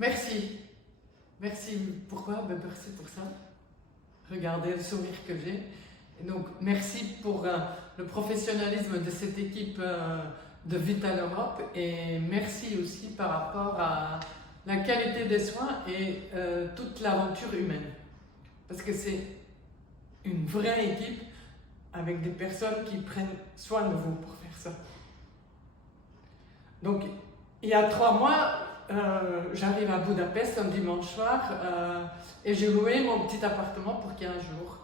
Merci. Merci. Pourquoi? Ben, merci pour ça. Regardez le sourire que j'ai. Et donc, merci pour le professionnalisme de cette équipe de Vital Europe et merci aussi par rapport à la qualité des soins et toute l'aventure humaine. Parce que c'est une vraie équipe avec des personnes qui prennent soin de vous pour faire ça. Donc, il y a 3 mois, j'arrive à Budapest un dimanche soir et j'ai loué mon petit appartement pour 15 jours.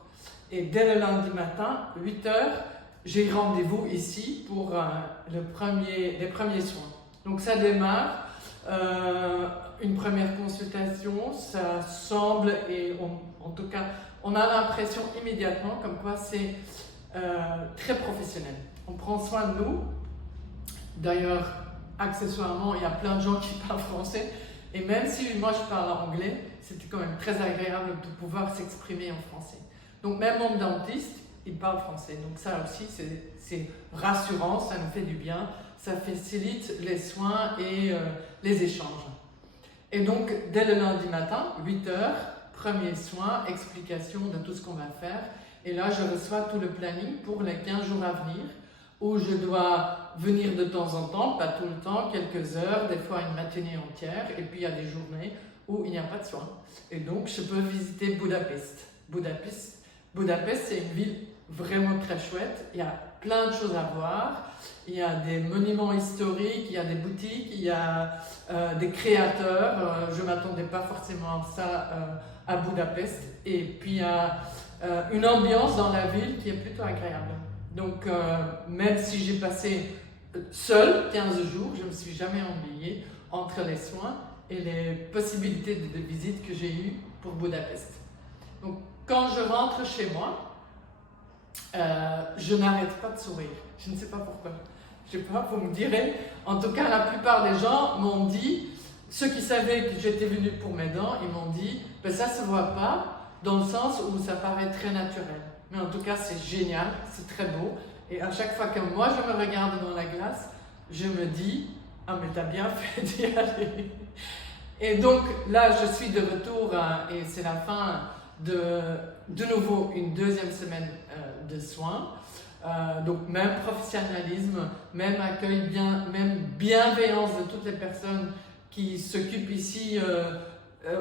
Et dès le lundi matin, 8 h, j'ai rendez-vous ici pour les premiers soins. Donc ça démarre, une première consultation, ça semble, et en tout cas, on a l'impression immédiatement comme quoi c'est très professionnel. On prend soin de nous. D'ailleurs, accessoirement, il y a plein de gens qui parlent français. Et même si moi je parle anglais, c'était quand même très agréable de pouvoir s'exprimer en français. Donc même mon dentiste, il parle français. Donc ça aussi, c'est rassurant, ça nous fait du bien. Ça facilite les soins et les échanges. Et donc, dès le lundi matin, 8 h, premier soin, explication de tout ce qu'on va faire. Et là, je reçois tout le planning pour les 15 jours à venir, où je dois venir de temps en temps, pas tout le temps, quelques heures, des fois une matinée entière, et puis il y a des journées où il n'y a pas de soins. Et donc, je peux visiter Budapest. Budapest, c'est une ville vraiment très chouette, il y a plein de choses à voir, il y a des monuments historiques, il y a des boutiques, il y a des créateurs, je ne m'attendais pas forcément à ça à Budapest, et puis il y a une ambiance dans la ville qui est plutôt agréable. Donc, même si j'ai passé seule 15 jours, je ne me suis jamais ennuyée entre les soins et les possibilités de visite que j'ai eues pour Budapest. Donc, quand je rentre chez moi, je n'arrête pas de sourire. Je ne sais pas pourquoi. Je ne sais pas, vous me direz. En tout cas, la plupart des gens m'ont dit, ceux qui savaient que j'étais venue pour mes dents, ils m'ont dit, ben, ça ne se voit pas, dans le sens où ça paraît très naturel. Mais en tout cas, c'est génial, c'est très beau. Et à chaque fois que moi, je me regarde dans la glace, je me dis, ah mais t'as bien fait d'y aller. Et donc là, je suis de retour et c'est la fin de nouveau une deuxième semaine de soins. Donc même professionnalisme, même accueil, même bienveillance de toutes les personnes qui s'occupent ici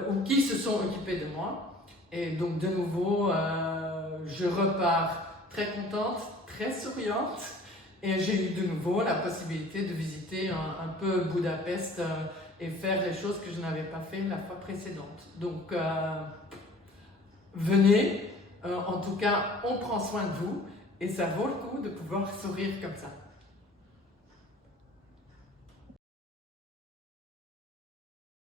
ou qui se sont occupées de moi. Et donc de nouveau, je repars très contente, très souriante et j'ai eu de nouveau la possibilité de visiter un peu Budapest et faire les choses que je n'avais pas fait la fois précédente. Donc venez, en tout cas on prend soin de vous et ça vaut le coup de pouvoir sourire comme ça.